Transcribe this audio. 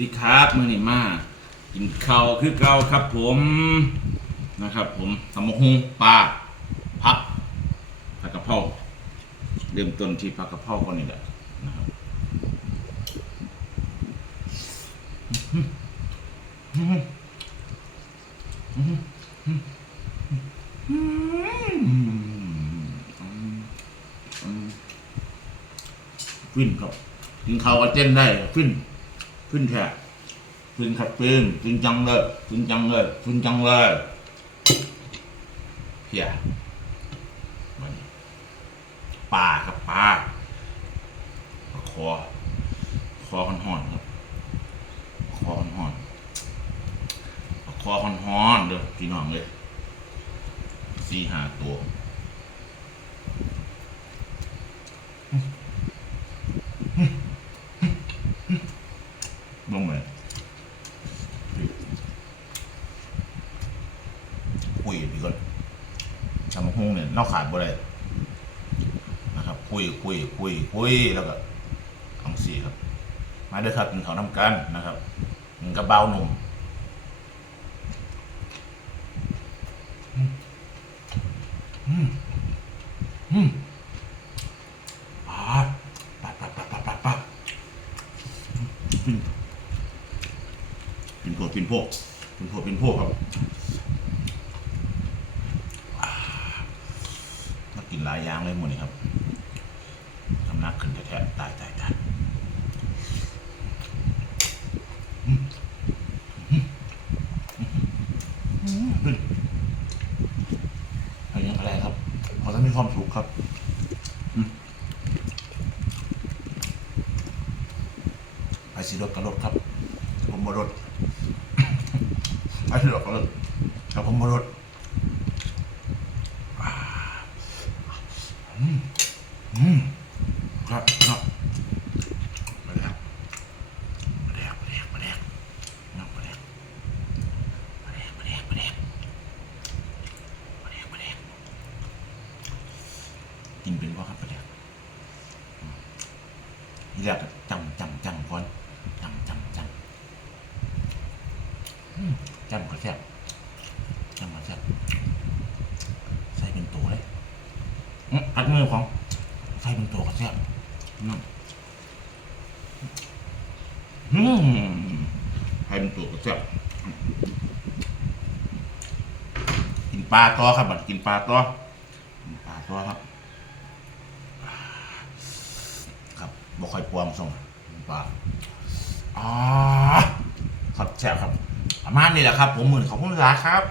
ดีครับมือนี่มากินข้าวคือเก่าครับผมนะครับ ผมตำมะฮุงปลาผักผักกะเพราเริ่มต้นที่ผักกะเพราก่อนนี่แหละนะครับฟินครับกินข้าวก็เต้นได้ฟิน ฟินแท้ฟินครับฟินฟินจังเลยฟินจังเลยฟินจังเลยเพียมานี่ปลาครับปลาคอคอห่อนห่อนครับคอห่อนห่อนคอห่อนห่อนเด้อพี่น้องเลยสี่ห้าตัวลงเลย คุยพี่ก่อนทำห้องเนี่ยนอกขาดบ่ได้นะครับ คุยคุยคุยคุยแล้วก็ทำสี่ครับ มาเด้อครับกินข้าวน้ำกันนะครับกินกระเบาหนุ่มอืมอืมอ่าปัดปัดปัดปัดปัดปัดอืมปินพวกปินพวกปินพวกปินพวกครับอ่ามากิ นหลายอย่างเลยหมดนี่ครับน้ำหนักขึ้นแท้ๆตายตายตายอะไรยังอะไรครับขอให้มีความสุขครับอืมไปสิรถกระรถครับ ผมบรถไปสิรถกระรถครับผมบรถอ่า อืมอืมครับครับมาแล้วมาแล้วมาแล้วมาแล้วมาแล้วมาแล้วมาแล้วมาแล้วมาแดกมาแดกกินเป็นว่าครับมาแดกอืมนี่แหละก็จำจำจำก่อนจำจำจำอืมจำก็แซ่บจำก็แซ่บใส่เป็นตัวเลย นัดมือของใส่เป็นตัวก็แซ่บอืมอืมใส่เป็นตัวก็แซ่บกินปลาต่อครับบัดกินปลาต่อกินปลาต่อครับ ครับบ่ค่อยปวงส่งปลาอ๋อครับแซ่บครับประมาณนี้แหละครับ ผมหมื่นขอบคุณหลายครับ